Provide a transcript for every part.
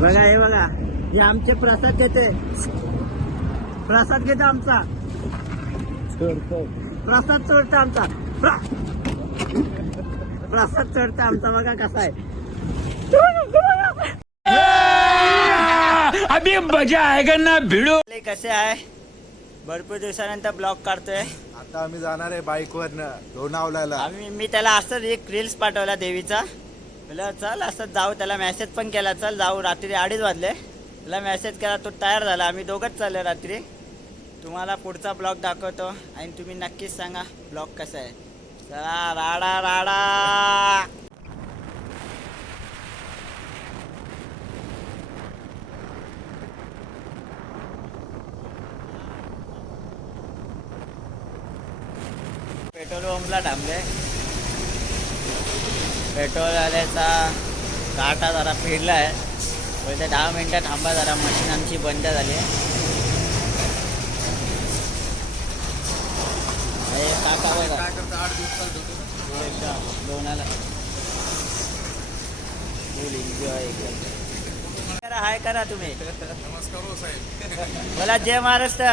बघा हे बघा, हे आमचे प्रसाद घेते, प्रसाद घेतो आमचा, प्रसाद चोरतो आमचा, प्रसाद चोरतो आमचा. बघा कसा आहे. अभी मजा आएगा ना भिडो. कसे आहे? भरपूर दिवसानंतर ब्लॉग काढतोय. आता आम्ही जाणार आहे बाईकवर लोणावळ्याला. मी त्याला असंच एक रील्स पाठवला देवीचा. म्हटलं चल असंच जाऊ. त्याला मेसेज पण केला चल जाऊ. रात्री 2:30 वाजले. त्याला मेसेज केला, तो तयार झाला. आम्ही दोघंच चाललो रात्री. तुम्हाला पुढचा ब्लॉग दाखवतो आणि तुम्ही नक्कीच सांगा ब्लॉग कसा आहे. चला राडा राडा. पेट्रोल पंपला थांबले. पेट्रोल आल्याचा काटा जरा फिरला आहे. पहिले 10 मिनिटं थांबा जरा, मशीन आमची बंद झाली आहे. काका बघा काय करता 8 दिवसात लोणाला फुल एन्जॉय करा. हाय करा तुम्ही. नमस्कार हो साहेब. बोला जय महाराष्ट्र.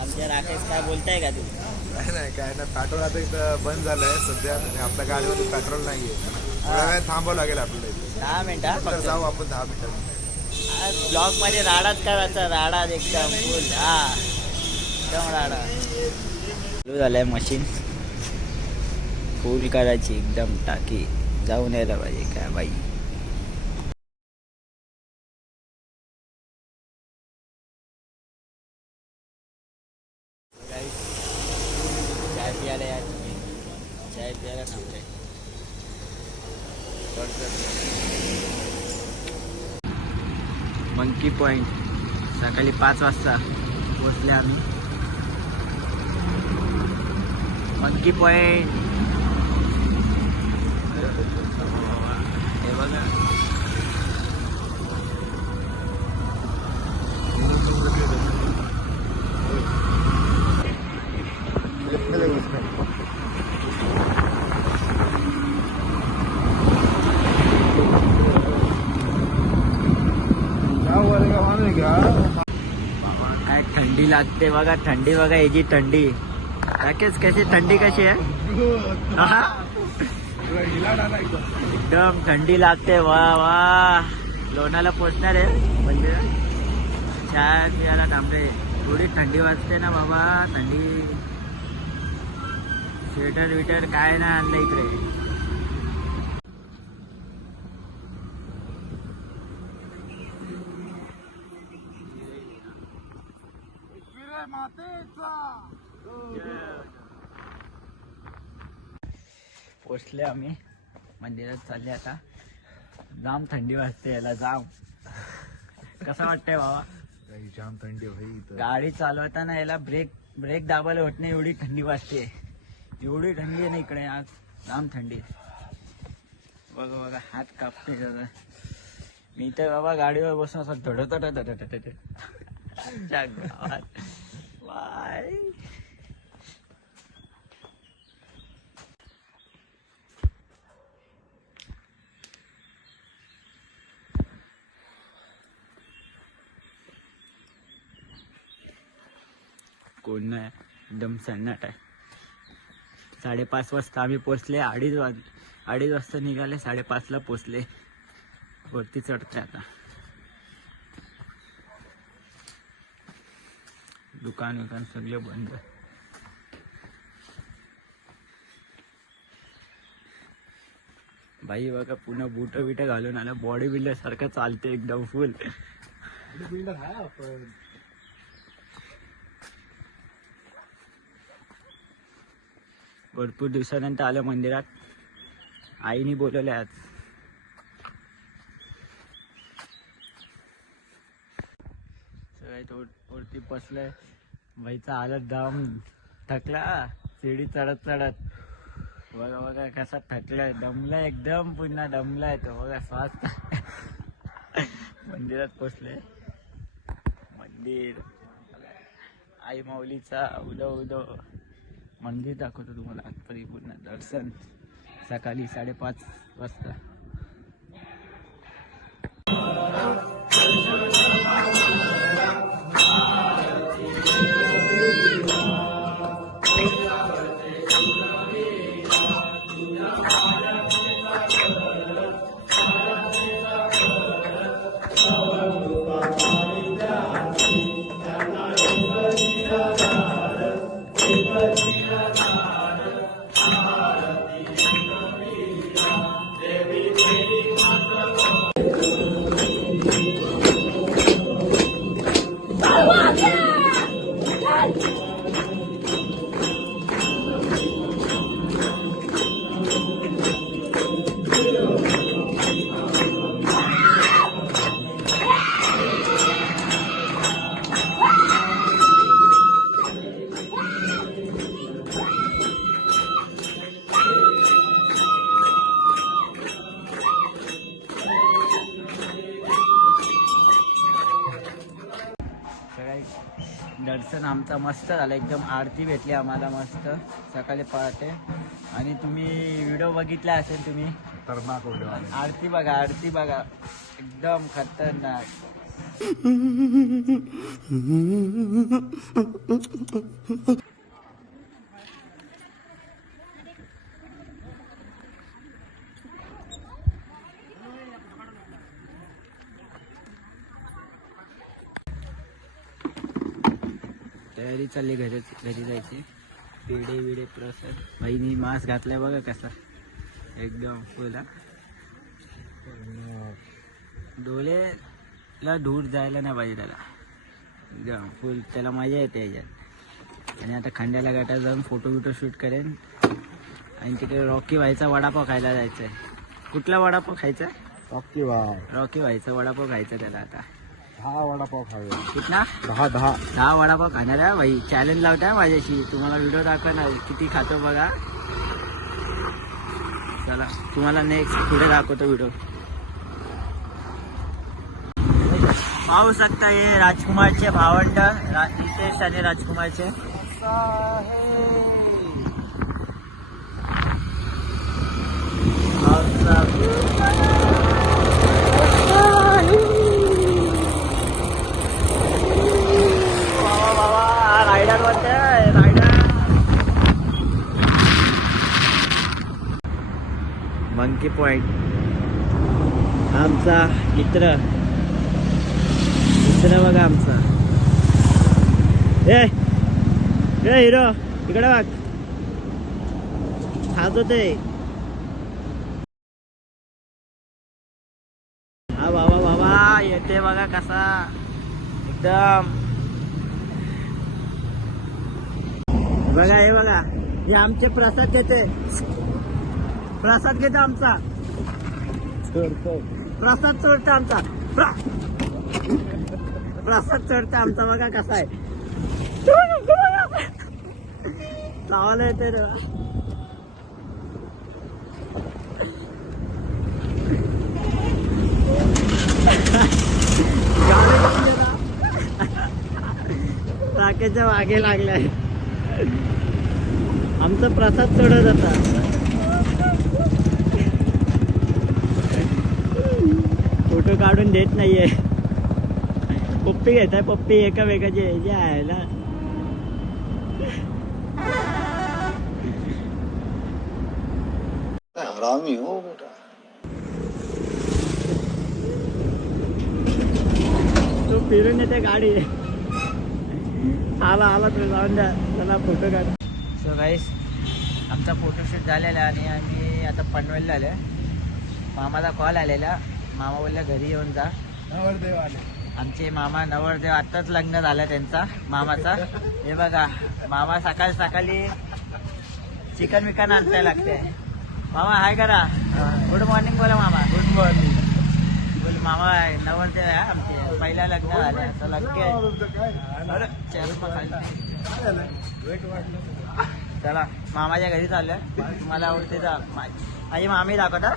आमच्या राकेश काय बोलताय का तू? काय नाही पेट्रोल आता इथं बंद झालंय सध्या. आणि आपल्या गाडीमध्ये पेट्रोल नाहीये. थोडा वेळ थांबावं लागेल आपल्याला इथे. 10 मिनिटं तर जाऊ आपण 10 मिनिटात. ब्लॉग मध्ये राडाच करायचा. राडा एकदम फुल. हा एकदम राडा चालू झालाय. मशीन फुल करायची एकदम. टाकी जाऊन यायला पाहिजे काय बाई. चाय प्यायला या तुम्ही. चाय प्यायला थांबले. मंकी पॉइंट सकाळी 5 वाजता पोचले आम्ही. मंकी पॉइंट हे बघा. काय थंडी लागते बघा. थंडी बघा याची थंडी. राकेश कशी थंडी कशी आहे? एकदम थंडी लागते. वा वा. लोणाला पोचणार आहे म्हणजे चहा पियाला थांबते. थोडी थंडी वाजते ना बाबा. थंडी स्वेटर विटर काय नाही आणलं इकडे. पोचले आम्ही. मंदिरात चालले आता. जाम थंडी वाजते याला जाम. कसं वाटतंय बाबा? जाम थंडी भाई. गाडी चालवताना याला ब्रेक दाबायला होत नाही एवढी थंडी वाजते. एवढी थंडी आहे ना इकडे आज. जाम थंडी. बघा बघा हात कापते जरा. मी तर बाबा गाडीवर बसून असं धडधड गावात. बाय. कोण नाही. एकदम सन्नाट आहे. 5:30 वाजता आम्ही पोचले. 2:30 वाजता निघाले. 5:30 ला पोचले. वरती चढते आता. दुकान सगळे बंद. बाई बघा पुन्हा बूट बिट घालून आलं. बॉडी बिल्डर सारखं चालते एकदम फुल. बिल्डर आहे आपण. भरपूर दिवसानंतर आलं मंदिरात. आईने बोलवले आज. सगळ्यात वरती बसलंय. बाईचा हालत जाम थकला. शिडी चढत चढत बघा बघा कसा थकलाय. दमलाय एकदम. पुन्हा दमलाय तो बघा. श्वास मंदिरात पोचले. मंदिर आई माऊलीचा उदो उदो मंदिर दाखवतो तुम्हाला परिपूर्ण दर्शन सकाळी 5:30 वाजता. दर्शन आमचा मस्त झालं एकदम. आरती भेटली आम्हाला मस्त सकाळी पहाटे. आणि तुम्ही व्हिडिओ बघितला असेल तुम्ही. खतरनाक व्हिडिओ. आरती बघा एकदम खतरनाक. तयारी चालली घरी जायची. पेढे प्रसाद. बहिणी मास्क घातलाय बघा कसा एकदम फुल. डोळेला धूर जायला नाही पाहिजे त्याला. एकदम फुल त्याला मजा येते याच्यात. आणि आता खंड्याला घाटात जाऊन फोटो शूट करेन. आणि तिकडे रॉकी व्हायचा वडापाव खायला जायचंय. कुठला वडापाव खायचा? रॉकी व्हायचा वडापाव खायचा त्याला. आता 10 वडापाव खावे. कितना? 10 वडापाव खाणार आहे भाई. चॅलेंज लावताय माझ्याशी. तुम्हाला व्हिडिओ दाखवणार किती खातो बघा. चला तुम्हाला नेक्स्ट पुढे दाखवतो व्हिडिओ. पाहू शकता हे राजकुमारचे भावंड नितेश आणि राजकुमारचे. Rider monkey point. आमचा मित्र बघा आमचा. ए हिरो इकडे बघ खातो ते. हा बाबा येते बघा कसा एकदम. बघा हे बघा हे आमचे प्रसाद घेते आमचा. प्रसाद चोरतो आमचा. प्रसाद चढता आमचा बघा कसा आहे. लावायला येते रे. राकेच्या मागे लागलाय. आमचा प्रसाद चढत होता. फोटो काढून देत नाहीये. पप्पी घेत आहे. पप्पी एका वेगाची यायची आहे ना. हरामी हो बेटा. तो फिरून येते गाडी. आला तुम्ही जाऊन द्या. चला फोटो काढ. सो गाईस आमचा फोटोशूट झालेला आणि आम्ही आता पनवेलला आले. मामाला कॉल आलेला. मामा बोलला घरी येऊन जा. नवरदेव आले आमचे मामा नवरदेव. आत्ताच लग्न झालं त्यांचा मामाचा. हे बघा मामा सकाळी चिकन विकन आणताय लागते. मामा हाय करा. गुड मॉर्निंग बोला मामा. गुड मॉर्निंग बोल. मामा नवरदेव आहे आमचे. पहिला लग्न झालं. आता चला मामाच्या घरी चाललोय. तुम्हाला आवडते जा. माझी मामी दाखवता.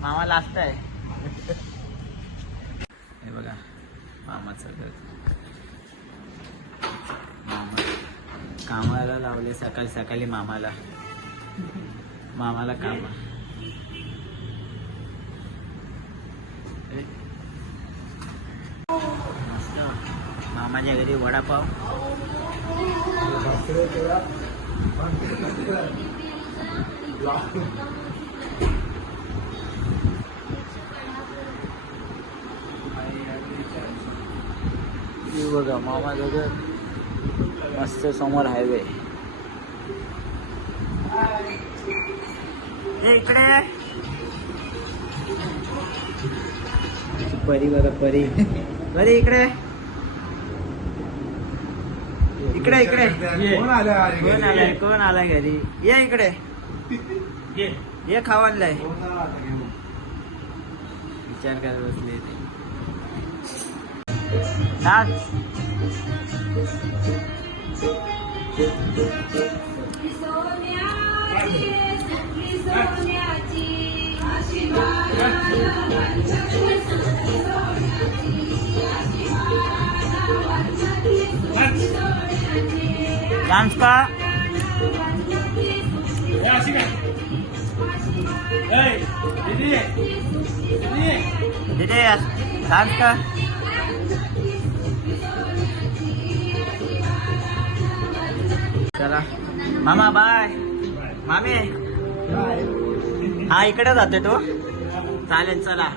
मामा लास्ट आहे. हे बघा मामाचं घर. कामाला लावले सकाळी सकाळी मामाला काम मस्त मामाच्या घरी वडापाव हे बघा मामा जवळ मस्त समोर हायवे इकडे परी बघा परी परी इकडे इकडे इकडे कोण आलाय घरी ये इकडे ये खावानलाय विचार करत बसले ते नाच डान्स का दीदी डान्स का चला मामा बाय मामी हा इकडे जाते तो चालेल चला